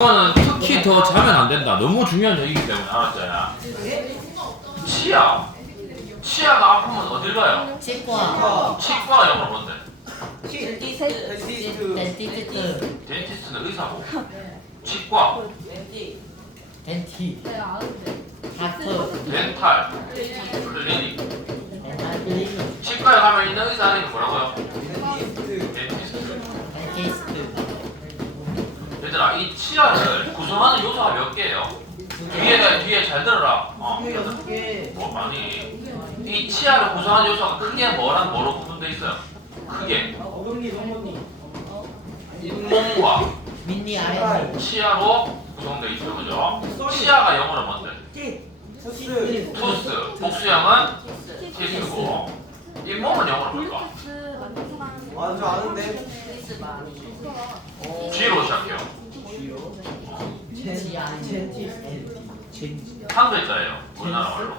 이거는 특히 더 자면 안 된다. 너무 중요한 얘기이기 때문에 알았잖아. 치아가 아프면 어딜 가요? 치과. 치과가 영어로 뭔데? 덴티스트. 덴티스트는 의사고. 치과, 덴티. 닥터. 덴탈, 클리닉. 덴탈 클리닉. 치과에 가면 있는 의사 이름이 뭐라고요? 덴티스트. 덴티스트. 얘들아, 이 치아를 구성하는 요소가 몇 개예요? 뒤에 잘 들어라. 아니, 이 치아를 구성하는 요소가 크게 뭐랑 뭐로 구분되어 있어요? 크게 잇몸과 민니 아랫니. 치아로 구성되어 있죠, 그죠? 치아가 영어로 뭔데? 투스. 복수형은 티스고. 잇몸은 영어로 뭘까? 저 아는데. G로 시작해요. 한 글자예요, 우리나라 말로.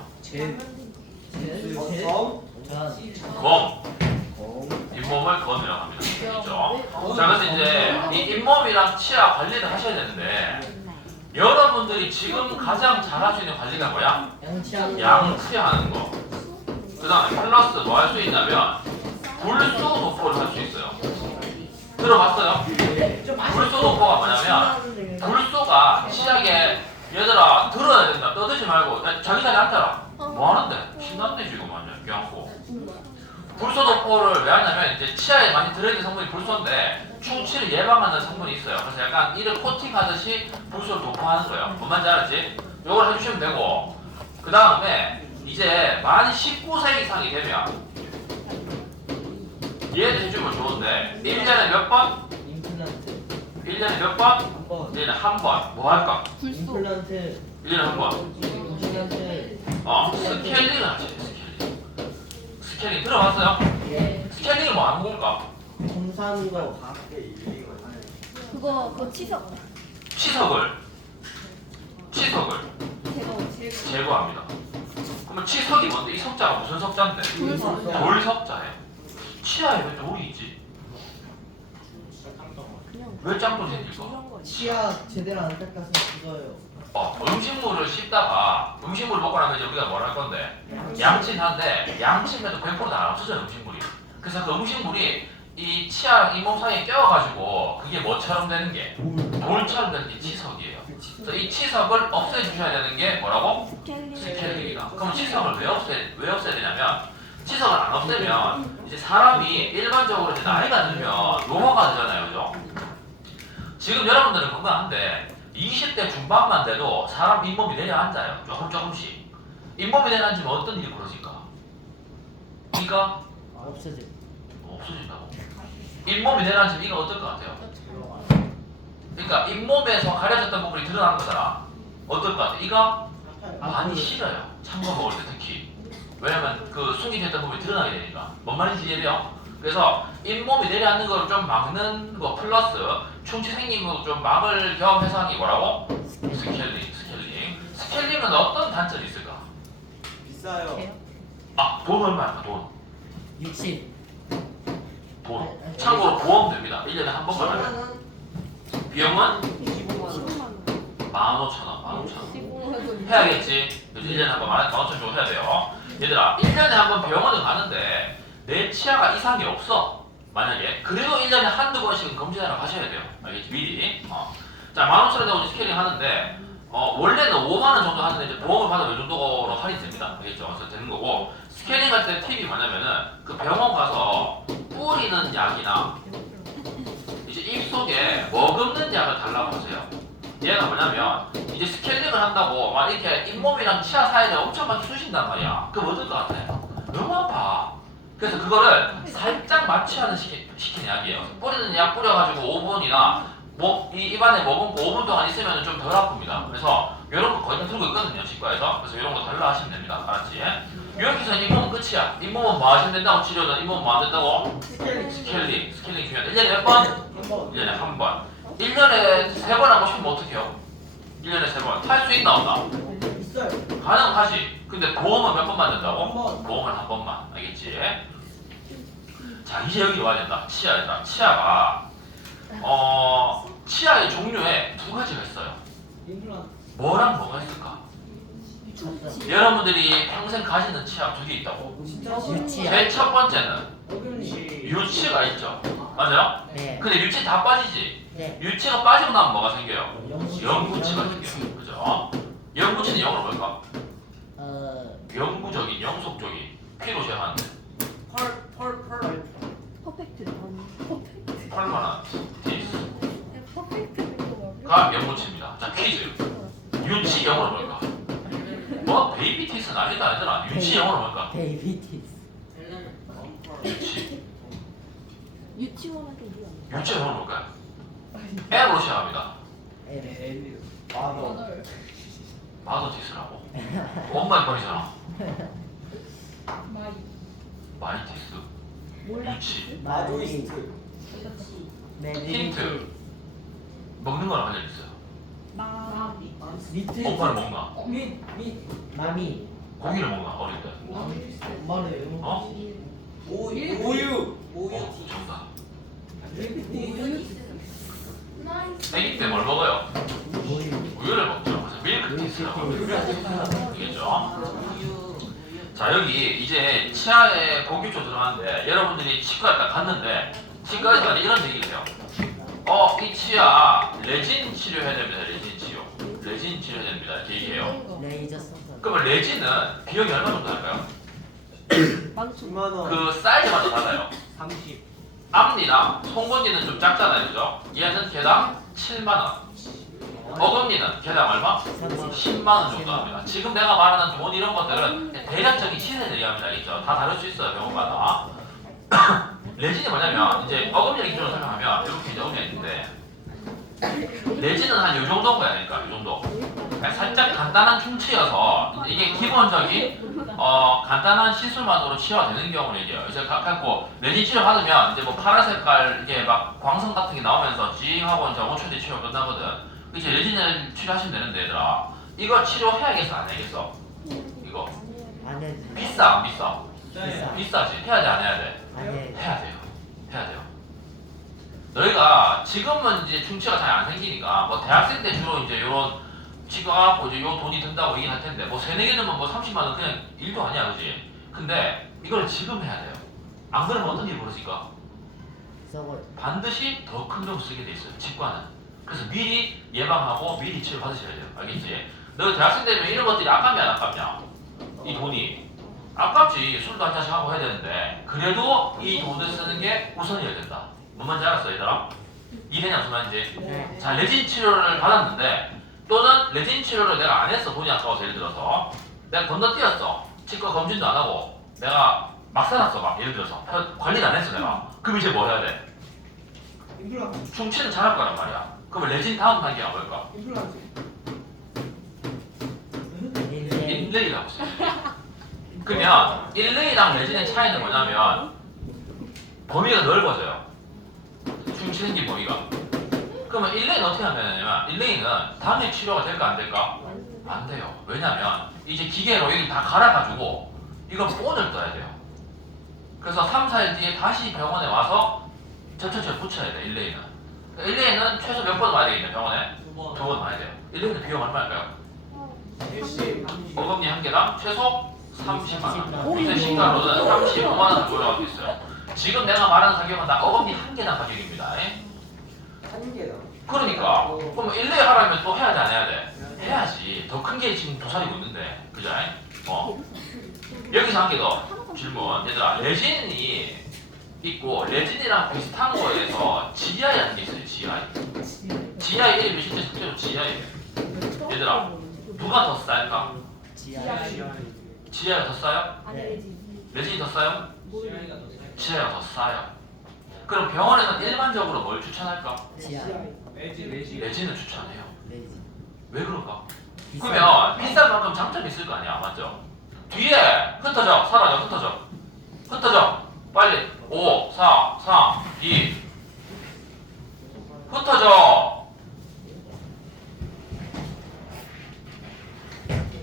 검. 잇몸을 검이라고 합니다. 그렇죠? 자, 그래서 이제 이 잇몸이랑 치아 관리를 하셔야 되는데 여러분들이 지금 가장 잘할 수 있는 관리가 뭐야? 양치하는 거. 그 다음에 플러스 뭐 할 수 있냐면 불소 도포를 할 수 있어요. 들어봤어요? 불소 도포가 뭐냐면 불소가 치약에 얘들아 들어야 된다. 떠들지 말고 자기 자리 앉아라. 뭐 하는데? 신났네 지금 완전 껴안고. 불소 도포를 왜 하냐면 이제 치아에 많이 들어있는 성분이 불소인데 충치를 예방하는 성분이 있어요. 그래서 약간 이를 코팅하듯이 불소를 도포하는 거예요. 뭔 말인지 알았지? 요걸 해주시면 되고 그 다음에 이제 만 19세 이상이 되면 얘를 해주면 좋은데 1년에 몇 번? 임플란트. 1년에 몇 번? 한 번. 1년에 한 번. 뭐 할까? 임플란트. 1년에 한 번. 임플란트. 스케일링을 하지. 스케일링. 스케일링 들어봤어요? 스케일링이 뭐 하는 걸까? 검사하는 거. 그거 치석 치석을 제거합니다. 그러면 치석이 뭔데? 이 석자가 무슨 석자인데? 돌석자예요. 치아에 왜 돌이 있지? 왜 짱돌이 생길까? 치아 제대로 안 닦아서 죽어요. 음식물을 씹다가 음식물 먹고 나면 이제 우리가 뭘 할 건데 양치한데 양치해도 100%다 안 없어져요 음식물이. 그래서 그 음식물이 이 치아 잇몸 사이에 껴가지고 그게 뭐처럼 되는 게 돌처럼 되는 게 치석이에요. 그래서 이 치석을 없애주셔야 되는 게 뭐라고? 스케일링이다. 그럼 치석을 왜 없애야 되냐면 치석을 안 없애면 이제 사람이 일반적으로 이제 나이가 들면 노화가 되잖아요, 그죠? 지금 여러분들은 건강한데 20대 중반만 돼도 사람 잇몸이 내려앉아요. 조금씩. 잇몸이 내려앉으면 어떤 일이 벌어질까? 이가 없어져. 없어진다고. 잇몸이 내려앉으면 이가 어떨 것 같아요? 그러니까 잇몸에서 가려졌던 부분이 드러나는 거잖아. 어떨 것 같아? 이가 많이 싫어요. 찬 거 먹을 때 특히. 왜냐면 그 숨기졌던 부분이 드러나게 되니까. 뭔 말인지 이해돼요? 그래서 잇몸이 내려앉는 걸 좀 막는 거 플러스 충치 생긴 거 좀 막을 겸 해서 하는 게 뭐라고? 스케일링. 스케일링은 어떤 단점이 있을까? 비싸요. 돈 얼마야? 돈. 60. 돈. 참고로 보험 됩니다. 1년에 한 번만 하면. 비용은 15,000원. 해야겠지. 1년에 한 번 15,000원 주고 해야 돼요. 얘들아, 1년에 한 번 병원을 가는데 내 치아가 이상이 없어. 만약에. 그래도 1년에 한두 번씩은 검진하러 가셔야 돼요. 알겠지? 미리. 자, 15,000원 내고 스케일링 하는데 원래는 5만원 정도 하는데 이제 보험을 받으면 이 정도로 할인됩니다. 알겠죠? 그래서 되는 거고 스케일링 할 때 팁이 뭐냐면은 그 병원 가서 뿌리는 약이나 이제 입속에 머금는 약을 달라고 하세요. 얘가 뭐냐면 이제 스케일링을 한다고 막 이렇게 잇몸이랑 치아 사이를 엄청 많이 쑤신단 말이야. 그럼 어떨 것 같아? 너무 아파. 그래서 그거를 살짝 마취하는 시키는 약이에요. 뿌리는 약 뿌려가지고 5분이나 이 입안에 머금고 5분 동안 있으면 좀 덜 아픕니다. 그래서 이런 거 거의 다 들고 있거든요, 치과에서. 그래서 이런 거 달라 하시면 됩니다. 알았지? 이렇게 해서 잇몸은 끝이야. 잇몸은 뭐 하시면 된다고 치료는 잇몸은 뭐 안 된다고? 스케일링 중요하다. 1년에 몇 번? 1년에 한 번. 1년에 3번 하고 싶으면 어떻게 해요? 1년에 3번. 할 수 있나 없나? 있어요. 가능하지. 근데 보험은 몇 번만 된다고? 한 번. 보험은 한 번만. 알겠지? 자, 이제 여기 와야 된다. 치아가 치아의 종류에 두 가지가 있어요. 뭐랑 뭐가 있을까? 여러분들이 평생 가지는 치아 두 개 있다고. 유치야. 제일 첫 번째는 유치가 있죠. 맞아요? 네. 근데 유치 다 빠지지. 네. 유치가 빠지고 나면 뭐가 생겨요? 영구치. 영구치가 영구치. 생겨요. 그죠? 영구치는 영어로 뭘까? 영구적인, 영속적인, 피로 제한하는데 퍼펙트. 퍼머넌티스가 영구치입니다. 자, 퀴즈. 유치 영어로 뭘까? 뭐? 베이비 티스는 아니다 얘들아. 유치 영어로 뭘까? 베이비 티스. 유치. 유치원한테 뭐야? 유치 영어로 뭘까요? M으로 시작합니다. 마더 티스라고? 엄마의 뻔이잖아. 마이티스. 유치. 마조이스트. 힌트. 먹는 거랑 관련 있어요. 미트. 엄마를 먹나? 마미. 고기를 먹나? 어릴 때. 엄마를 어? 우유. 정답. 아기 때 뭘 먹어요? 우유를 먹죠. 그래서 밀크티스라고 합니다. 알겠죠? 자, 여기 이제 치아에 고기 쪽 들어가는데 여러분들이 치과에 딱 갔는데 치과에서 가서 이런 얘기를 해요. 이 치아 레진 치료해야 됩니다. 레진 치료. 레진 치료해야 됩니다. 이렇게 얘기해요. 레이저 써서. 그러면 레진은 비용이 얼마 정도 할까요? 10만 원. 그 사이즈마다 달라요. 30. 앞니랑 송곳니는 좀 작잖아요, 그죠? 얘는 개당 7만 원. 어금니는 개당 얼마? 10만 원 정도 합니다. 지금 내가 말하는 돈 이런 것들은 대략적인 시세를 얘기합니다, 알겠죠? 다 다를 수 있어요, 병원마다. 레진이 뭐냐면 이제 어금니를 기준으로 설명하면 이렇게 이제 어금니가 있는데 레진은 한 요 정도인 거야, 그러니까 요 정도. 그러니까 살짝 간단한 충치여서 이게 기본적인 간단한 시술만으로 치료가 되는 경우를 얘기해요. 이제 갖고 레진 치료 받으면 이제 뭐 파란 색깔 이게 막 광선 같은 게 나오면서 징하고 이제 5초 뒤에 치료 끝나거든. 이제 레진을 치료하시면 되는데 얘들아 이거 치료해야겠어 안 해야겠어? 이거 안 해. 비싸 안 비싸? 비싸. 비싸지. 해야 돼 안 해야 돼? 안 해. 해야 돼요. 해야 돼요. 너희가 지금은 이제 충치가 잘 안 생기니까 뭐 대학생 때 주로 이제 요런 치과 가고 이제 요 돈이 든다고 얘기는 할 텐데 뭐 세네 개 넣으면 뭐 30만 원 그냥 일도 아니야, 그지? 근데 이걸 지금 해야 돼요. 안 그러면 어떤 일이 벌어질까? 썩어. 반드시 더 큰 돈을 쓰게 돼 있어요. 치과는. 그래서 미리 예방하고 미리 치료 받으셔야 돼요. 알겠지? 너 대학생 되면 이런 것들이 아깝냐 안 아깝냐? 이 돈이 아깝지. 술도 한 잔씩 하고 해야 되는데 그래도 이 돈을 쓰는 게 우선이어야 된다. 뭔 말인지 알았어, 얘들아? 이해냐 무슨 말인지? 네. 자, 레진 치료를 받았는데 또는 레진 치료를 내가 안 했어. 돈이 아까워서. 예를 들어서 내가 건너뛰었어. 치과 검진도 안 하고 내가 막 살았어. 막 예를 들어서 관리를 안 했어 내가. 그럼 이제 뭐 해야 돼? 충치는 잘할 거란 말이야. 그러면 레진 다음 단계가 뭘까? 일레이라고 써. 그러면 일레이랑 레진의 차이는 뭐냐면 범위가 넓어져요. 충치 생긴 범위가. 그러면 일레이는 어떻게 하면 되냐면 일레이는 당일 치료가 될까 안 될까? 안 돼요. 왜냐면 이제 기계로 여기 다 갈아가지고 이걸 본을 떠야 돼요. 그래서 3, 4일 뒤에 다시 병원에 와서 전체적으로 붙여야 돼. 일레이는. 일레이는 최소 몇 번 와야 되겠냐 병원에? 2번 와야 돼요. 일레이는 비용 얼마일까요? 70. 어금니 한 개당 최소 30만 원. 요새 시가로는 35만 원 정도 올라가고 있어요. 지금 내가 말하는 가격은 다 어금니 한 개당 가격입니다. 한 개당. 그러니까 그럼 일레이 하려면 또 해야 돼 안 해야 돼? 해야지. 더 큰 게 지금 도사리고 있는데, 그죠? 여기서 한 개 더 질문. 얘들아, 레진이 있고 레진이랑 비슷한 거에서 GI라는 게 있어요. GI 이름이 실제 실제로 GI예요. 얘들아, 누가 더 쌀까? GI가 더 싸요? 레진이 더 싸요? GI가 더 싸요. 그럼 병원에서는 일반적으로 뭘 추천할까? 레진을 추천해요. 왜 그럴까? 그러면 비싼 만큼 장점이 있을 거 아니야, 맞죠? 뒤에 흩어져, 사라져, 흩어져. 빨리 5, 4, 3, 2 흩어져.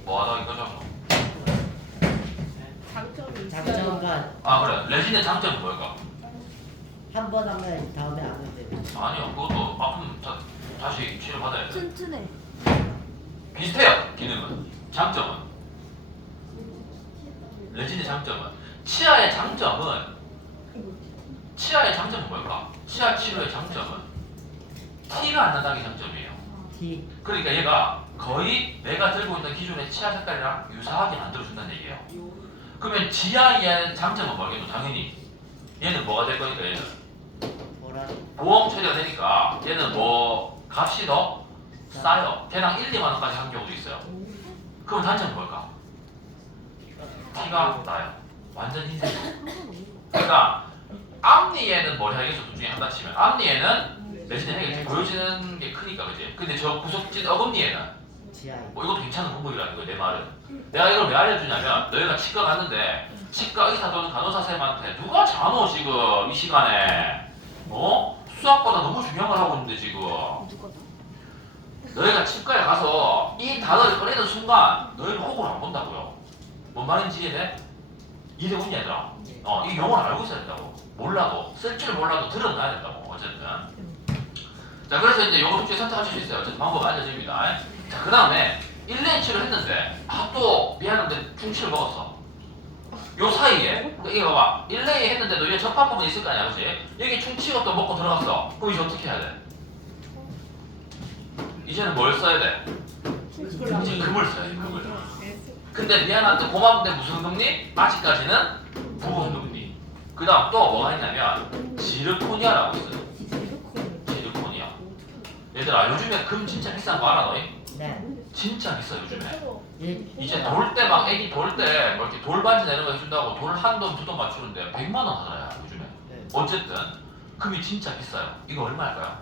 뭐하다 이거죠? 장점과 아 그래, 레진의 장점은 뭘까? 한 번 하면 다음에 안 해도 돼. 아니요, 그것도 아프면 다시 치료 받아야 돼. 튼튼해. 비슷해요. 기능은. 장점은. 레진의 장점은. 치아의 장점은 뭘까? 치아 치료의 장점은 티가 안 난다는 게 장점이에요. T 그러니까 얘가 거의 내가 들고 있는 기존의 치아 색깔이랑 유사하게 만들어준다는 얘기예요. 그러면 지하의 장점은 뭐겠노? 당연히 얘는 뭐가 될 거니까 얘는 보라 보험 처리가 되니까 얘는 뭐 값이 더 싸요. 대당 1, 2만 원까지 한 경우도 있어요. 그럼 단점은 뭘까? 티가 나요. 완전 흰색. 그러니까 앞니에는 뭘 해야겠어? 둘 중에 하나 치면 앞니에는 레진이 해야겠지. 보여지는 게 크니까 그지? 근데 저 구석진 어금니에는 지하에 뭐 이것도 괜찮은 방법이라는 거야 내 말은. 내가 이걸 왜 알려주냐면 너희가 치과 갔는데 치과 의사 또는 간호사 쌤한테 누가 자노 지금 이 시간에 수학보다 너무 중요한 걸 하고 있는데 지금 누가 너희가 치과에 가서 이 단어를 꺼내는 순간 너희를 호구로 안 본다고요. 뭔 말인지 이해돼? 이해되고 있냐 얘들아? 이 용어를 알고 있어야 된다고. 몰라도 쓸 줄 몰라도 들어놔야 된다고. 어쨌든 자 그래서 이제 요거 둘 중에 선택하실 수 있어요. 어쨌든 방법 알려드립니다. 자 그 다음에 1레인 치료를 했는데 또 미안한데 충치를 먹었어. 요 사이에 이거 봐봐 1레인 했는데도 여기 접합 부분이 있을 거 아니야 그치? 여기 충치가 또 먹고 들어갔어. 그럼 이제 어떻게 해야 돼? 이제는 뭘 써야 돼? 이제 금을 써야 돼 금을. 근데 미안한데 고마운데 무슨 금리? 아직까지는 부분 금리. 그 다음 또 뭐가 있냐면 지르코니아라고 있어요. 지르코니아. 얘들아 요즘에 금 진짜 비싼 거 알아 너희? 네 진짜 비싸 요즘에. 1 이제 돌 때 막 애기 돌 때 뭐 이렇게 돌반지 내는 거 해준다고 돌 한 돈 두 돈 맞추는데 100만 원 하더라 요즘에. 네. 어쨌든 금이 진짜 비싸요. 이거 얼마일까요?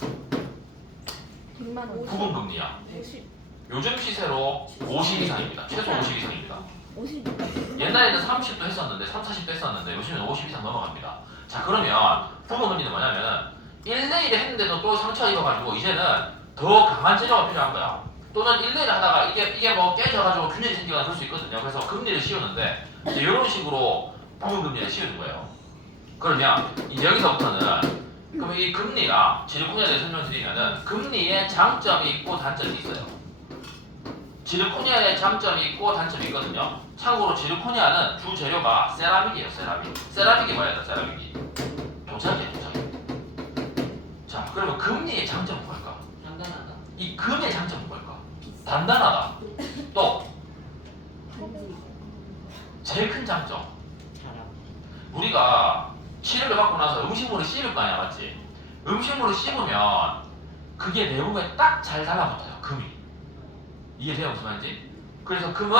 100만 원. 부분 금리야. 50. 요즘 시세로 50 이상입니다. 최소 50 이상입니다. 50. 옛날에는 30도 했었는데 3, 40도 했었는데 요즘에는 50 이상 넘어갑니다. 자 그러면 부분 금리는 뭐냐면은 1대1을 했는데도 또 상처가 입어가지고 이제는 더 강한 치료가 필요한 거야. 또는 1대1을 하다가 이게 뭐 깨져가지고 균열이 생기거나 그럴 수 있거든요. 그래서 금리를 씌우는데 이제 이런 식으로 부분 금리를 씌우는 거예요. 그러면 이제 여기서부터는 그럼 이 금리가 지르코니아에 대해 설명드리면은 금리에 장점이 있고 단점이 있어요. 지르코니아에 장점이 있고 단점이 있거든요. 참고로 지르코니아는 주 재료가 세라믹이에요. 세라믹이 뭐야? 세라믹이 도자기야 도자기. 자 그러면 금리의 장점은 뭘까? 단단하다 이 금의 장점은 뭘까? 단단하다. 또 제일 큰 장점 사람 우리가 치료를 받고 나서 음식물을 씹을 거 아니야 맞지? 음식물을 씹으면 그게 내 몸에 딱 잘 달라붙어요 금이. 이해돼요 무슨 말인지? 그래서 금은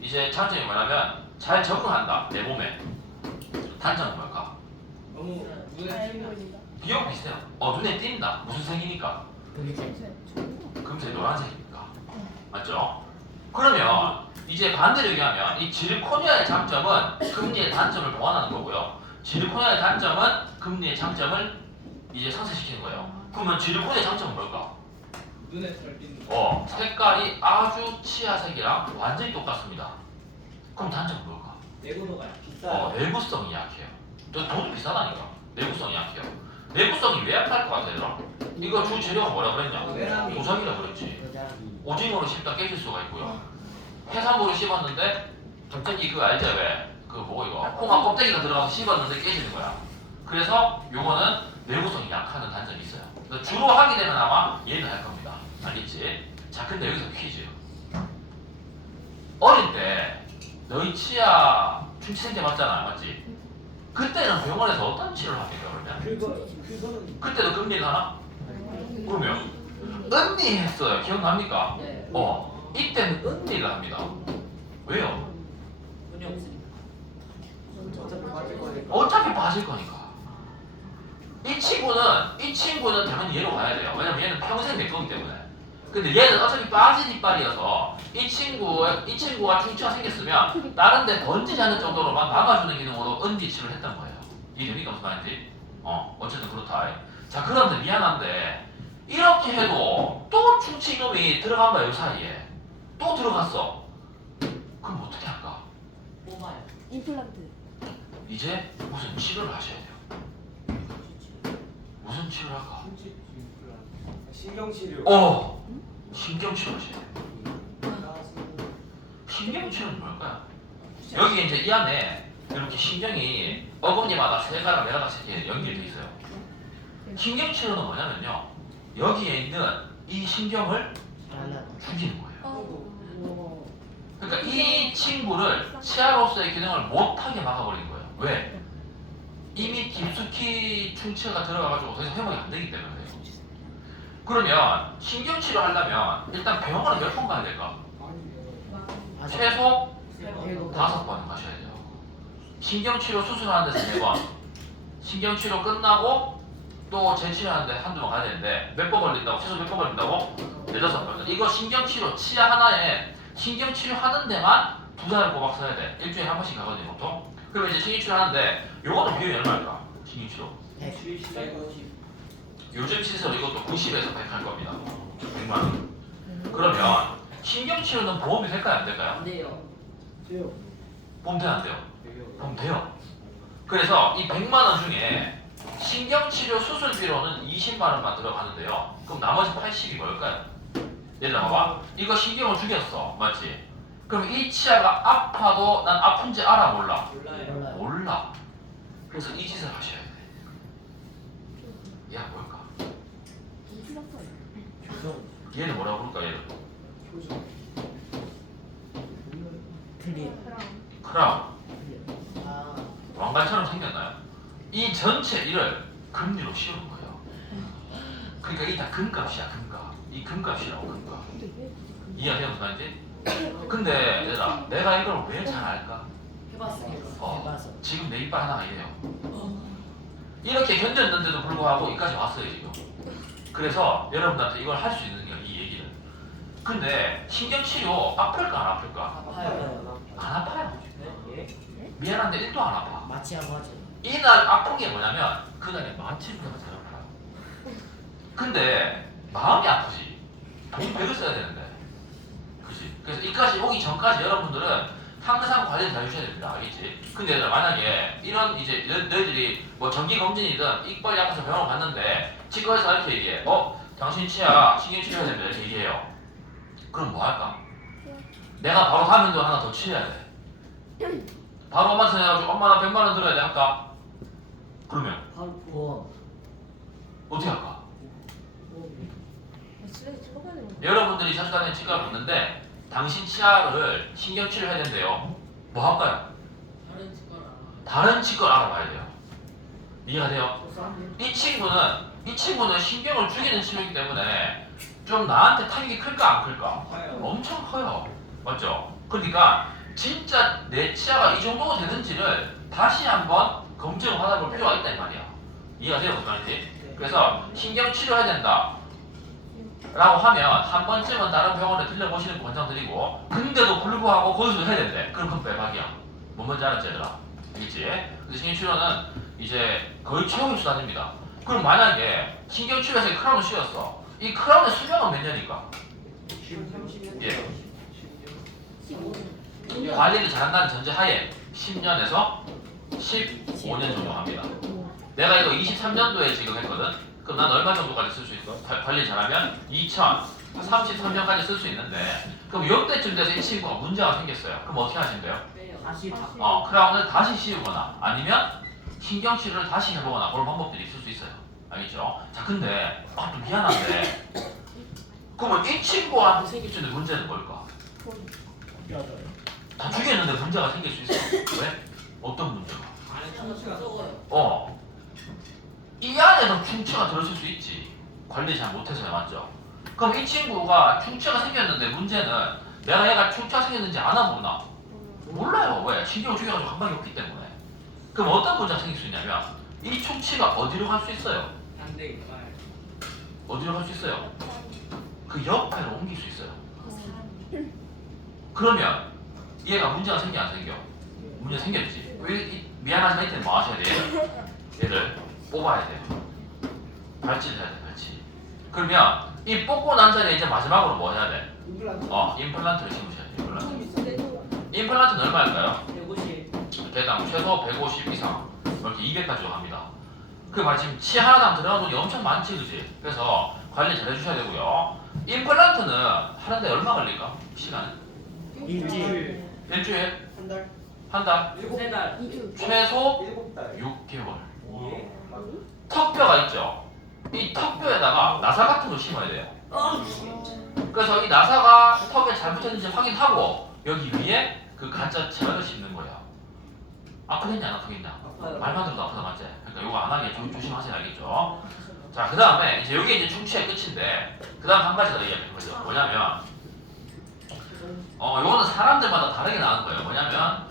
이제 장점이 뭐냐면 잘 적응한다 내 몸에. 단점은 뭘까? 너무 눈에 띄면 비용 비슷해요. 눈에 띈다. 무슨 색이니까? 금색 금색 노란색이니까. 맞죠? 그러면 이제 반대로 얘기하면 이 지르코니아의 장점은 금리의 단점을 보완하는 거고요. 지르코니아의 단점은 금리의 장점을 이제 상쇄시키는 거예요. 그러면 지르코니아의 장점은 뭘까? 눈에 잘 띄는 색깔이 아주 치아색이랑 완전히 똑같습니다. 그럼 단점은 뭘까? 내구도가 비싸요. 내구성이 약해요. 돈도 비싸다니까. 내구성이 약해요. 내구성이 왜 약할 것 같아요? 이거 주 재료가 뭐라 그랬냐? 세라믹. 도자기라 그랬지. 도자기 오징어로 씹다 깨질 수가 있고요. 해산물을 씹었는데 갑자기 그거 알죠 왜? 그거 뭐고 이거? 홍합 껍데기가 들어가서 씹었는데 깨지는 거야. 그래서 요거는 내구성이 약하는 단점이 있어요. 그래서 주로 하게 되면 아마 얘는 할 겁니다. 알겠지? 자 근데 여기서 퀴즈. 어릴 때 너희 치아 충치 생겨 봤잖아 맞지? 그때는 병원에서 어떤 치료를 합니까 그러면? 그거는 그때도 금리를 하나? 그러면 은니 했어요. 기억납니까? 네 이때는 은니를 합니다. 왜요? 돈이 없으니까 어차피 맞을 거니까. 어차피 빠질 거니까. 이 친구는 당연히 얘로 가야 돼요. 왜냐면 얘는 평생 내 거기 때문에. 근데 얘는 어차피 빠진 이빨이어서 이 친구가 충치가 생겼으면 다른 데 번지지 않을 정도로만 막아주는 기능으로 은디치를 했던 거예요. 이해됩니까 무슨 말인지? 어쨌든 그렇다. 자 그런데 미안한데 이렇게 해도 또 충치 이놈이 들어간 거야 이 사이에. 또 들어갔어. 그럼 어떻게 할까? 뽑아요 임플란트. 이제 무슨 치료를 하셔야 돼요. 무슨 치료를 할까? 신경치료. 신경치료지. 신경치료는 뭘까요? 여기 이제 이 안에 이렇게 신경이 어금니마다 세 가닥, 네 가닥 이렇게 연결돼 있어요. 신경치료는 뭐냐면요, 여기에 있는 이 신경을 죽이는 거예요. 그러니까 이 친구를 치아로서의 기능을 못하게 막아버리는 거예요. 왜? 이미 깊숙이 충치가 들어가가지고 더 이상 회복이 안 되기 때문에 그래요. 그러면 신경치료 하려면 일단 병원에 몇 번 가야 될까? 최소 5번은 가셔야 돼요. 신경치료 수술하는 데서 4번, 신경치료 끝나고 또 재치료하는데 한두 번 가야 되는데 몇 번 걸린다고? 최소 몇 번 걸린다고? 16번. 이거 신경치료 치아 하나에 신경치료 하는 데만 2달을 꼬박 써야 돼. 일주일에 한 번씩 가거든요 보통. 그러면 이제 신경치료 하는데 요거는 비용이 얼마일까? 신경치료 요즘 시세로 이것도 90에서 100 할 겁니다. 100만 원. 그러면 신경치료는 보험이 될까요? 안 될까요? 안 돼요. 보험 돼요? 안 돼요? 보험 돼요. 그래서 이 100만 원 중에 신경치료 수술비로는 20만 원만 들어가는데요. 그럼 나머지 80이 뭘까요? 예를 들어 봐봐. 이거 신경을 죽였어. 맞지? 그럼 이 치아가 아파도 난 아픈지 알아 몰라? 몰라요. 몰라. 그래서 이 짓을 하셔야 돼. 얘가 뭘까? 얘는 뭐라고 부를까? 얘는 크라운. 왕관처럼 생겼나요? 이 전체 일을 금리로 씌우는 거예요. 그러니까 이게 다 금값이야, 금값. 이 금값이라고, 금값. 이해가 되는 말인지? 근데 얘들아, 내가 이걸 왜 잘 알까? 해봤어요. 지금 내 이빨 하나가 이래요. 이렇게 견뎠는데도 불구하고 여기까지 왔어요, 지금. 그래서 여러분들한테 이걸 할 수 있는 게 이 얘기를. 근데 신경치료 아플까 안 아플까? 아파요. 안 아파요. 예? 미안한데 1도 안 아파. 마취하고 하죠. 이날 아픈 게 뭐냐면 그날에 마취보다 더 아파요. 근데 마음이 아프지. 돈 100을 써야 되는데. 그치? 그래서 이까지 오기 전까지 여러분들은 항상 관리를 잘 해주셔야 됩니다. 알겠지? 근데 얘들아, 만약에 이런 이제 너희들이 뭐 정기검진이든 이빨이 아파서 병원 갔는데 치과에서 이렇게 얘기해. 당신 치아 신경치료해야 됩니다. 이렇게 얘기해요. 그럼 뭐 할까? 내가 바로 가면도 하나 더 치료해야 돼. 바로 엄마한테 전화해가지고 엄마 나 100만 원 들어야 돼 할까? 그러면 바로 보험. 어떻게 할까? 집에서 찍어가는 거. 여러분들이 자주 다니는 치과를 갔는데 당신 치아를 신경치료 해야 된대요. 뭐 할까요? 다른 치과라. 다른 치과를 알아봐야 돼요. 이해가 돼요? 이 친구는 신경을 죽이는 치료이기 때문에 좀 나한테 타격이 클까 안 클까? 엄청 커요. 맞죠? 그러니까 진짜 내 치아가 이 정도 되는지를 다시 한번 검증을 받아볼 필요가 있다 이 말이야. 이해가 돼요? 무슨 말인지? 그래서 신경 치료해야 된다 라고 하면 한 번쯤은 다른 병원에 들려보시는 거 권장드리고, 근데도 불구하고 거기서 해야 된대. 그럼 그건 빼박이야. 뭔 말인지 알았지 얘들아? 알겠지? 그래서 신경치료는 이제 거의 최후의 수단입니다. 그럼 만약에 신경치료에서 크라운을 씌웠어. 이 크라운의 수명은 몇 년일까? 30년? 예. 15년. 관리를 잘한다는 전제하에 10년에서 15년 정도 합니다. 내가 이거 23년도에 지금 했거든. 그럼 난 얼마 정도까지 쓸 수 있어? 관리 잘하면 2033년까지 쓸 수 있는데, 그럼 이때쯤 돼서 이 친구가 문제가 생겼어요. 그럼 어떻게 하시면 돼요? 다시 다. 크라운을 다시 씌우거나 아니면 신경치료를 다시 해보거나 그런 방법들이 있을 수 있어요. 알겠죠? 자, 근데 좀 미안한데 그러면 이 친구한테 생길 수 있는 문제는 뭘까? 다 죽였는데 문제가 생길 수 있어. 왜? 어떤 문제가? 안에 충치가 적어요. 이 안에서 충치가 들어있을 수 있지. 관리 잘 못해서야. 맞죠? 그럼 이 친구가 충치가 생겼는데 문제는 내가 얘가 충치가 생겼는지 아나 모르나? 몰라요. 왜? 신경을 죽여가지고 한 방에 없기 때문에. 그럼 어떤 문제가 생길 수 있냐면 이 충치가 어디로 갈 수 있어요? 안돼 이빨. 어디로 갈 수 있어요? 그 옆에로 옮길 수 있어요. 그러면 얘가 문제가 생겨 안 생겨? 문제 생겼지. 미안하지만 이때는 뭐 하셔야 돼요? 얘를 뽑아야 돼요. 발치를 해야 돼. 발치. 그러면 이 뽑고 난 자리에 이제 마지막으로 뭐 해야 돼? 임플란트를 심으셔야 돼요. 임플란트는 얼마일까요? 150. 대당 최소 150 이상 이렇게 200까지 합니다. 그 마침 치 하나당 들어가는 돈이 엄청 많지, 그지? 그래서 관리 잘 해주셔야 되고요. 임플란트는 하는데 얼마 걸릴까? 시간은? 일주일. 일주일? 한 달? 한 달? 세 달. 2주. 최소 7달. 6개월. 예. 턱뼈가 있죠? 이 턱뼈에다가 나사 같은 거 심어야 돼요. 그래서 이 나사가 턱에 잘 붙었는지 확인하고 여기 위에 그 가짜 치아를 심는 거야. 아프겠냐 안 아프겠냐? 아파요. 말만 들어도 아프다 맞지? 그러니까 이거 안 하게 조심하세요 알겠죠? 자 그 다음에 이제 여기 이제 충치의 끝인데 그 다음 한 가지 더 얘기할 거죠. 뭐냐면 요거는 사람들마다 다르게 나는 거예요. 뭐냐면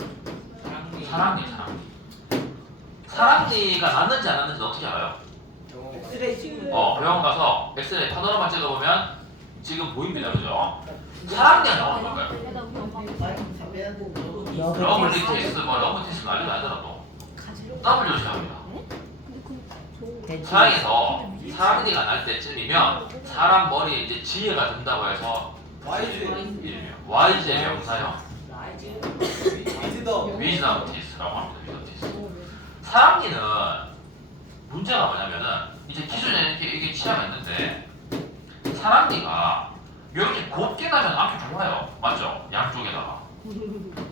사랑니. 사랑니가 났는지 안 났는지 어떻게 알아요? 엑스레이 찍는 병원 가서 엑스레이 파노라마 찍어보면 지금 보입니다. 그죠? 사랑니가 나오는 걸까요? 내가 우리 엄마 러블리 테스트, 러브 테스트 난리 나더라도 가지러. 더블 조심합니다. 근데 그 사랑에서 사랑니가 날 때쯤이면 사람 머리에 이제 지혜가 든다고 해서 YG. 일명 YJ 명사형 위즈덤. 위즈덤 테스트라고 합니다. 위즈덤 테스트. 사랑니는 문제가 뭐냐면은 이제 기존에 이게 치아가 있는데 사랑니가 이렇게 곱게 나면 아주 좋아요. 맞죠? 양쪽에다가.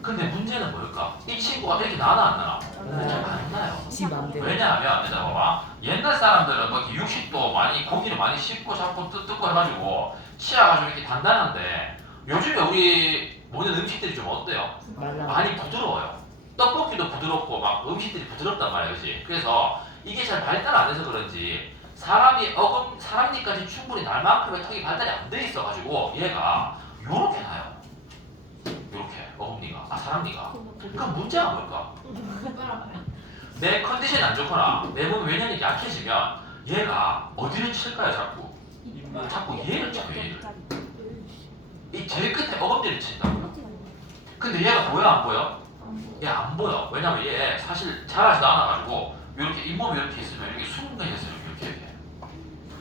근데 문제는 뭘까? 이 친구가 이렇게 나나 안 나나? 안 나요. 지 맘대로. 왜냐하면 얘들아 봐봐. 옛날 사람들은 뭐 이렇게 육식도 많이 고기를 많이 씹고 잡고 뜯고 해가지고 치아가 좀 이렇게 단단한데 요즘에 우리 먹는 음식들이 좀 어때요? 많이 부드러워요. 떡볶이도 부드럽고 막 음식들이 부드럽단 말이야, 그렇지? 그래서 이게 잘 발달 안 돼서 그런지 사람니까지 충분히 날 만큼의 턱이 발달이 안 돼 있어가지고 얘가 요렇게 나요. 요렇게 어금니가, 사람니가. 그럼 문제가 뭘까? 내 컨디션이 안 좋거나 내 몸이 왜냐면 약해지면 얘가 어디를 칠까요, 자꾸? 자꾸 얘를 쳐요, 얘를. 이 제일 끝에 어금니를 친다고요. 근데 얘가 보여 안 보여? 얘 안 보여. 왜냐면 얘 사실 자라지도 않아가지고 이렇게 잇몸이 이렇게 있으면 이렇게 수근거렸어요. 이렇게.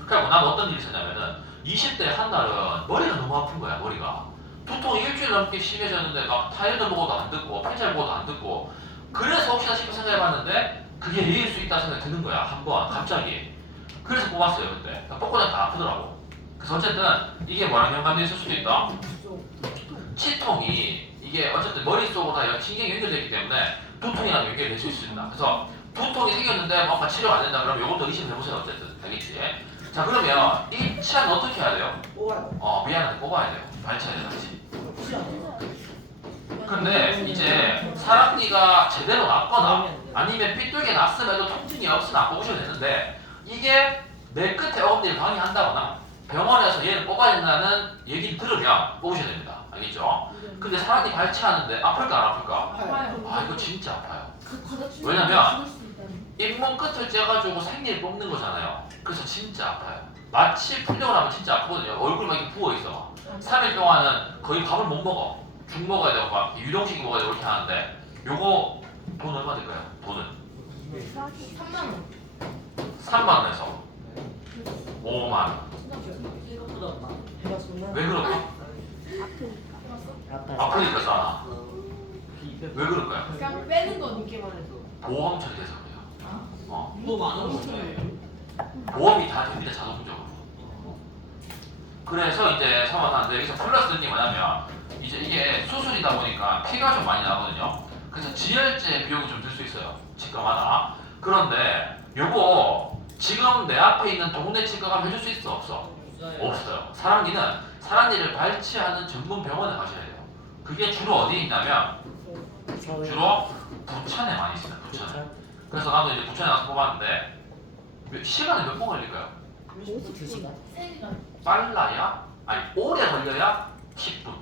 그래갖고 난 어떤 일이 있었냐면은 20대 한 날은 머리가 너무 아픈 거야. 머리가. 두통이 일주일 넘게 심해졌는데 막 타이레놀 먹어도 안 듣고 펜잘 먹어도 안 듣고 그래서 혹시나 싶어 생각해봤는데 그게 얘일 수 있다는 생각이 드는 거야. 한번 갑자기. 그래서 뽑았어요 그때. 뽀뽀는 다 아프더라고. 그래서 어쨌든 이게 뭐랑 연관돼 있을 수도 있다. 치통이 이게 어쨌든 머릿속으로 다 신경이 연결되어 있기 때문에 두통이랑 연결이 될 수 있습니다. 그래서 두통이 생겼는데 뭔가 치료가 안 된다 그러면 이것도 의심해보세요. 어쨌든 알겠지? 자 그러면 이 치아는 어떻게 해야 돼요? 뽑아요. 미안한데 뽑아야 돼요. 발치해야 돼요. 같이. 근데 이제 사람니가 제대로 났거나 아니면 삐뚤게 났음에도 통증이 없으면 안 뽑으셔도 되는데 이게 내 끝에 어금니를 방해한다거나 병원에서 얘를 뽑아야 된다는 얘기를 들으면 뽑으셔야 됩니다. 알겠죠? 근데 사람이 발치하는데 아플까 안 아플까? 이거 진짜 아파요. 왜냐면 잇몸 끝을 째가지고 생리를 뽑는 거잖아요. 그래서 진짜 아파요. 마취 풀려고 나면 진짜 아프거든요. 얼굴 막 이렇게 부어있어. 3일 동안은 거의 밥을 못 먹어. 죽 먹어야 되고 막 유동식 먹어야 되고 이렇게 하는데 요거 돈 얼마 될까요? 돈은? 3만원. 3만 원에서 5만 원. 왜 그럴까? 아프니까 싸나. 왜 그럴까요? 그냥 빼는 거 늦게 말해서. 보험 처리돼서 그래요. 또 많은 거예요. 보험이 다 됩니다 자동적으로. 그래서 이제 사망하는데 여기서 플러스 느낌이 뭐냐면 이제 이게 수술이다 보니까 피가 좀 많이 나거든요. 그래서 지혈제 비용이 좀 들 수 있어요 치과마다. 그런데 요거 지금 내 앞에 있는 동네 치과 가면 해줄 수 있어 없어? 없어요. 사랑니를 발치하는 전문 병원에 가셔야 돼요. 그게 주로 어디에 있냐면 주로 부천에 많이 있습니다. 부천에. 그래서 나도 이제 부천에 가서 뽑았는데 시간이 몇 분 걸릴까요? 2시간. 빨라야? 아니 오래 걸려야 10분.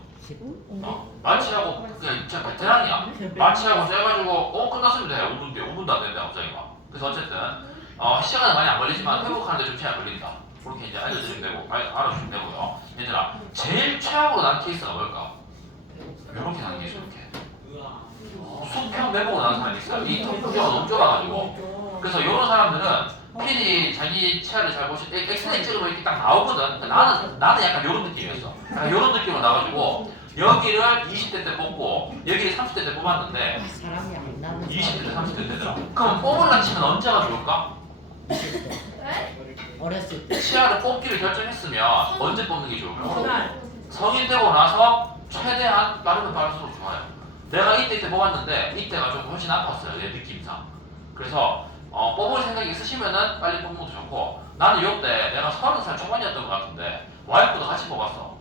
마취하고 그냥 진짜 베테랑이야. 마취하고 째가지고 끝났으면 돼. 5분 뒤에 5분도 안 된다 갑자기 막. 그래서 어쨌든 시간은 많이 안 걸리지만 회복하는데 좀 시간 걸린다. 그렇게 이제 알려주시면 되고 알아주시면 되고요. 얘들아 제일 최악으로 난 케이스가 뭘까? 이렇게 나는 케이스 이렇게. 수평 매복으로 나는 사람이 있어요. 이 턱 구조가 너무 좁아가지고. 그래서 이런 사람들은 필히 자기 치아를 잘 보실 때 엑스레이 찍으면 이렇게 딱 나오거든. 나는 약간 이런 느낌이었어. 약간 이런 느낌으로 나가지고 여기를 20대 때 뽑고 여기를 30대 때 뽑았는데 사람이 안 나는 20대 때 30대 때더라. 그럼 뽑으려 치면 언제가 좋을까? 어렸을 때. 치아를 뽑기를 결정했으면 언제 뽑는 게 좋을까? 그날. 성인 되고 나서 최대한 빠르면 빠를수록 좋아요. 내가 이때 뽑았는데 이때가 좀 훨씬 아팠어요. 내 느낌상. 그래서 뽑을 생각이 있으시면은 빨리 뽑는 것도 좋고, 나는 요때 내가 30살 초반이었던 것 같은데 와이프도 같이 뽑았어.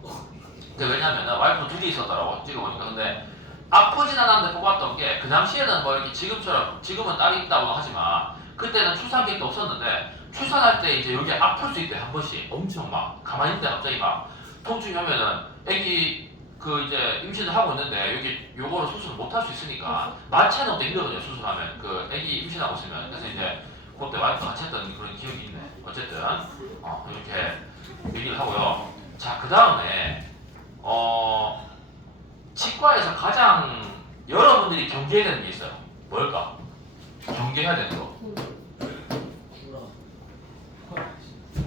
근데 왜냐면은 와이프 둘이 있었더라고 찍어보니까. 근데 아프진 않았는데 뽑았던 게, 그 당시에는 뭐 이렇게 지금처럼, 지금은 딸이 있다고 하지만 그때는 출산 계획도 없었는데 출산할 때 이제 여기 아플 수 있대. 한 번씩 엄청 막 가만히 있는데 갑자기 막 통증이 오면은 애기 그 이제 임신을 하고 있는데 여기 요거를 수술을 못 할 수 있으니까 마취하는 것도 힘들거든요. 수술하면 그 애기 임신하고 있으면. 그래서 이제 그때 와이프 같이 했던 그런 기억이 있네. 어쨌든 이렇게 얘기를 하고요. 자, 그 다음에 치과에서 가장 여러분들이 경계해야 되는 게 있어요. 뭘까? 경계해야 되는 거.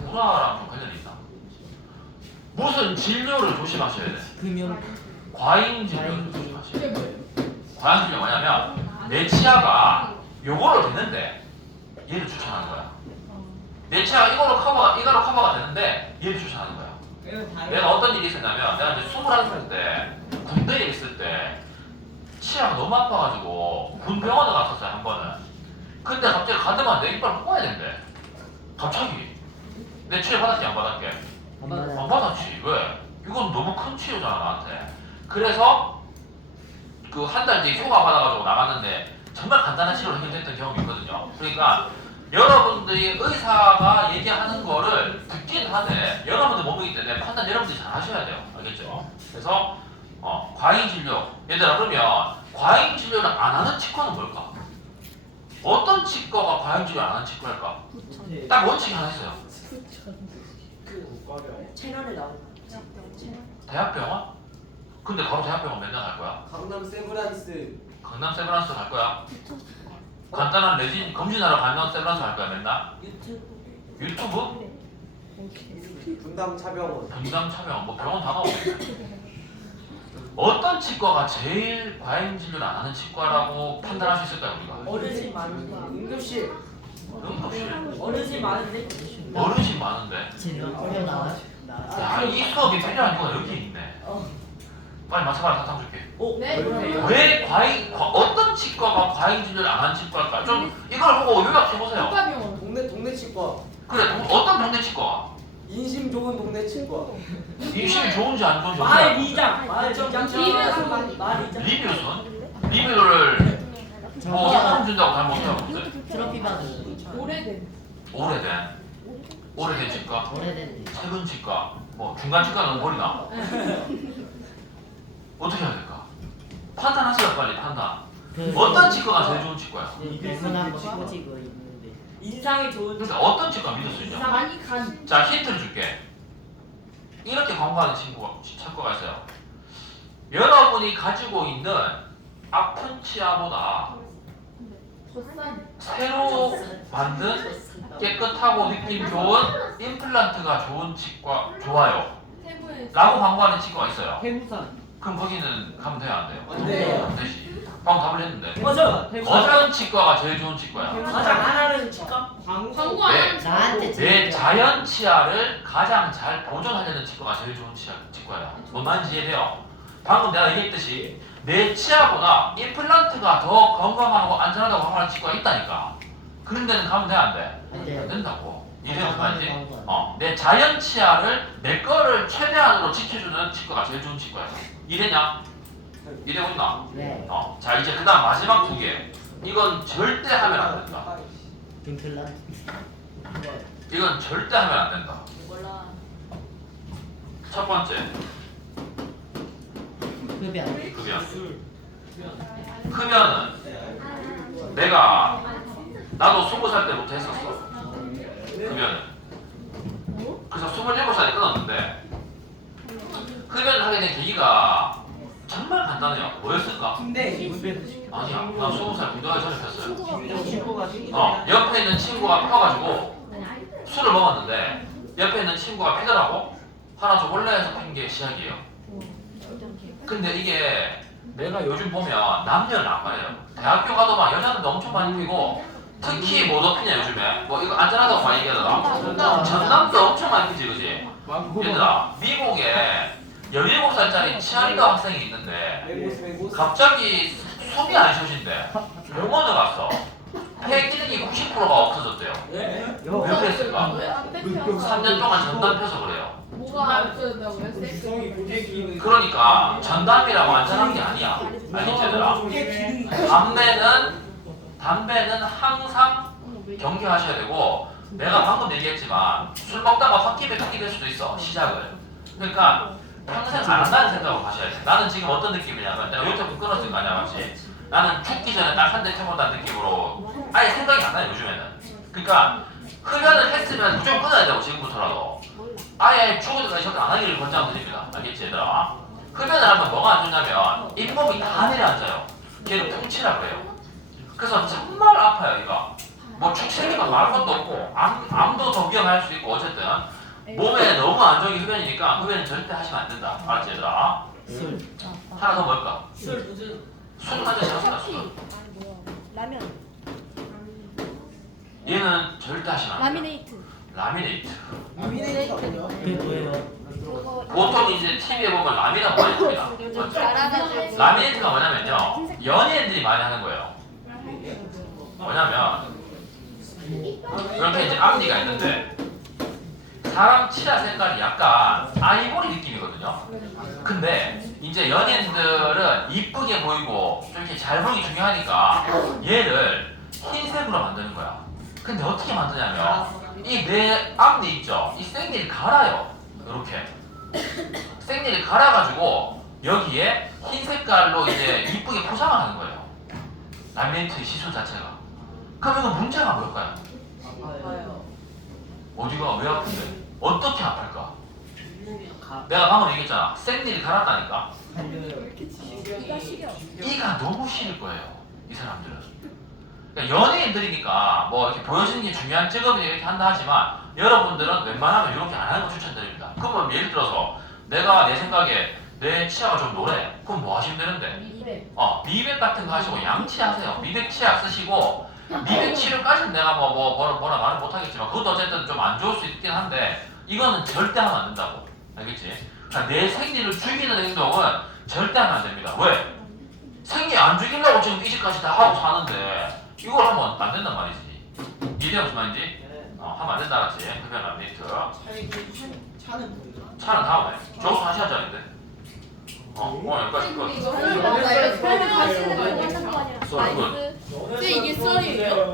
구라랑 좀 관련이 있나? 무슨 진료를 조심하셔야 돼? 금융. 과잉 진료를 조심하셔야 돼. 과잉 진료 뭐냐면 내 치아가 요거로 됐는데 얘를 추천하는 거야. 내 치아가 이거로 커버가 되는데 얘를 추천하는 거야. 내가 어떤 일이 있었냐면, 내가 이제 21살 때 군대에 있을 때 치아가 너무 아파가지고 군 병원에 갔었어요, 한 번은. 근데 갑자기 가더만 내 이빨을 뽑아야 된대. 갑자기. 내 치료 받았지, 안 받았게? 안 받았지. 왜? 이건 너무 큰 치료잖아, 나한테. 그래서 그 한 달 뒤에 휴가 받아가지고 나갔는데 정말 간단한 치료로 해결됐던 경험이 있거든요. 그러니까 여러분들이 의사가 얘기하는 거를 듣긴 하되 여러분들 몸이기 때문에 판단 여러분들이 잘 하셔야 돼요. 알겠죠? 그래서 과잉 진료. 얘들아, 그러면 과잉 진료를 안 하는 치과는 뭘까? 어떤 치과가 과잉 진료 안 하는 치과일까? 딱 원칙이 하나 있어요. 채널에 나오는. 대학병원? 근데 바로 대학병원 맨날 갈 거야? 강남 세브란스. 강남 세브란스 갈 거야? 간단한 레진 검진하러 가면 세브란스 갈 거야 맨날? 유튜브? 분당 차병원. 분당 차병원, 뭐 병원 다 나오네. 어떤 치과가 제일 과잉 진료를 안 하는 치과라고 판단할 수 있을까요, 우리가? 어르신 많은데. 응급실. 응급실. 어르신 많은데. 어르신 많은데. 진로 어려 나와. 야, 이 수업이 필요한 이유가 여기 있네. 빨리 맞춰봐라, 사탕 줄게. 네? 왜 어떤 치과가 과잉 진료를 안 하는 치과일까? 좀 이걸 보고 요약해보세요. 국가병원. 동네 치과. 그래, 어떤 동네 치과? 인심 좋은 동네 치과. 임신이 좋은지 안 좋은지 마을 어떻게 리장. 마을 리장. 리뷰선. 마을 리장. 리뷰선? 리뷰를 뭐 상품 준다고 잘 못하고 있어요. 트로피 받은. 오래된. 오래된 치과? 오래된. 최근 치과? 뭐 중간 치과는 버리나? 어떻게 해야 될까? 판단하세요, 빨리 판단. 어떤 치과가 제일 좋은 치과야? 이거나 꼬지고 있는데. 인상이 좋은. 그러니까 어떤 치과 믿을 수 있냐? 많이 간. 자, 힌트를 줄게. 이렇게 광고하는 치과가 있어요. 여러분이 가지고 있는 아픈 치아보다 젖산. 새로 만든 깨끗하고 느낌 좋은 임플란트가 좋은 치과 좋아요 세부에. 라고 광고하는 치과가 있어요. 대구산. 그럼 거기는 가면 돼요, 안 돼요? 안 돼요. 안 되지. 방금 답을 했는데. 맞아. 어떤 치과가 제일 좋은 치과야? 가장 안 하는 치과. 광고 안 네. 하는 나한테 내 자연 치아를 가장 잘 보존하려는 치과가 제일 좋은 치과야. 뭔 말인지 이해돼요? 방금 내가 얘기했듯이 내 치아보다 임플란트가 더 건강하고 안전하다고 하는 치과가 있다니까. 그런 데는 가면 돼, 안 돼? 안 돼요. 안 된다고. 이해돼요, 무슨 말인지? 내 자연 치아를 내 거를 최대한으로 지켜주는 치과가 제일 좋은 치과야. 이해되냐? 이해되고 있나? 네. 자, 이제 그 다음 마지막 두 개. 이건 절대 하면 안 된다. 빈클란. 이건 절대 하면 안 된다. 몰라. 첫 번째, 흡연. 흡연. 흡연은 나도 20살 때부터 했었어. 흡연은. 그래서 27살에 끊었는데 흡연을 하게 된 계기가 정말 간단해요. 뭐였을까? 군대. 아니야. 난 20살 군대 가기 전에 폈어요. 친구가 옆에 있는 친구가 펴가지고 술을 먹었는데 옆에 있는 친구가 피더라고. 하나 줘볼래 해서 핀 게 시작이에요. 근데 이게 내가 요즘 보면 남녀는 안 말해요. 대학교 가도 막 여자들도 엄청 많이 피고 특히 뭐 덮이냐 요즘에 뭐 이거 안전하다고 많이 얘기하더라. 전남도 엄청 많이 피지 그지? 얘들아 미국에 17살짜리 치아리더 학생이 있는데 맹고스. 갑자기 숨이 안 쉬어진대. 병원에 갔어. 폐 기능이 90%가 없어졌대요. 왜 그랬을까? 3년 동안 전담 펴서 그래요. 뭐가 없어졌다고요? 섹스? 그러니까 전담이라고 안전한 게 아니야. 알겠지 얘들아? 담배는 항상 경계하셔야 되고 내가 방금 얘기했지만 술 먹다가 홧김에 끊게 될 수도 있어 시작을. 그러니까 평생 안 한다는 생각으로 가셔야 돼. 나는 지금 어떤 느낌이냐면 내가 유튜브 끊었을 거 아니야 맞지? 나는 죽기 전에 딱 한 대 쳐본다는 느낌으로 아예 생각이 안 나요 요즘에는. 그러니까 흡연을 했으면 무조건 끊어야 되고 지금부터라도 아예 죽을 때까지 절대 안 하기를 권장드립니다. 알겠지 얘들아? 흡연을 하면 뭐가 안 좋냐면 잇몸이 다 내려앉아요. 걔를 풍치라 그래요. 그래서 정말 아파요 이거. 뭐 축생이면 말할 것도 없고 암도 더 위험할 수 있고 어쨌든 몸에 너무 안 좋은 게 흡연이니까 흡연은 절대 하시면 안 된다. 알았지 얘들아? 술. 하나 더 뭘까? 술 무슨 술 한잔 시켰다 술. 아니 뭐야? 라면. 얘는 절대 하시면 안 돼. 라미네이트. 라미네이트. 미네이트가 뭐야? 그게 뭐예요? 그거 보통 이제 TV에 보면 라미라고 많이 봅니다. 요즘 갈아가지고. 라미네이트가 뭐냐면요 연예인들이 많이 하는 거예요. 뭐냐면 이렇게 이제 앞니가 있는데 사람 치아 색깔이 약간 아이보리 느낌이거든요. 근데 이제 연예인들은 이쁘게 보이고 좀 이렇게 잘 보이기 중요하니까 얘를 흰색으로 만드는 거야. 근데 어떻게 만드냐면 이 내 앞니 있죠? 이 생니를 갈아요. 이렇게 생니를 갈아가지고 여기에 흰 색깔로 이제 이쁘게 포장을 하는 거예요. 라미네이트 시술 자체가. 그럼 이거 문제가 뭘까요? 아파요. 어디가 왜 아픈데? 어떻게 아플까? 가. 내가 방금 얘기했잖아. 생니를 갈았다니까. 살려요. 이가 시려. 이가 너무 싫을 거예요. 이 사람들은. 그러니까 연예인들이니까 뭐 이렇게 보여지는 게 중요한 직업이 이렇게 한다 하지만 여러분들은 웬만하면 이렇게 안 하는 거 추천드립니다. 그러면 예를 들어서 내가 내 생각에 내 치아가 좀 노래. 그럼 뭐 하시면 되는데? 미백. 미백 같은 거 하시고 양치 하세요. 미백 치약 쓰시고 미백 치료까지는 내가 뭐라 말은 못하겠지만 그것도 어쨌든 좀 안 좋을 수 있긴 한데 이거는 절대 하면 안 된다고. 알겠지? 그러니까 내 생리를 죽이는 행동은 절대 하면 안 됩니다. 왜? 생리 안 죽이려고 지금 이 집까지 다 하고 사는데 이걸 하면 안 된단 말이지. 이해돼 무슨 말인지? 하면 안 된다 알았지? 흡연 라미네이트. 차는 다음에. 저것도 한 시간짜리인데. 여기까지 끝. 이거 설명 가시는 거 아니에요? 썰 끝. 근데 이게 썰이에요?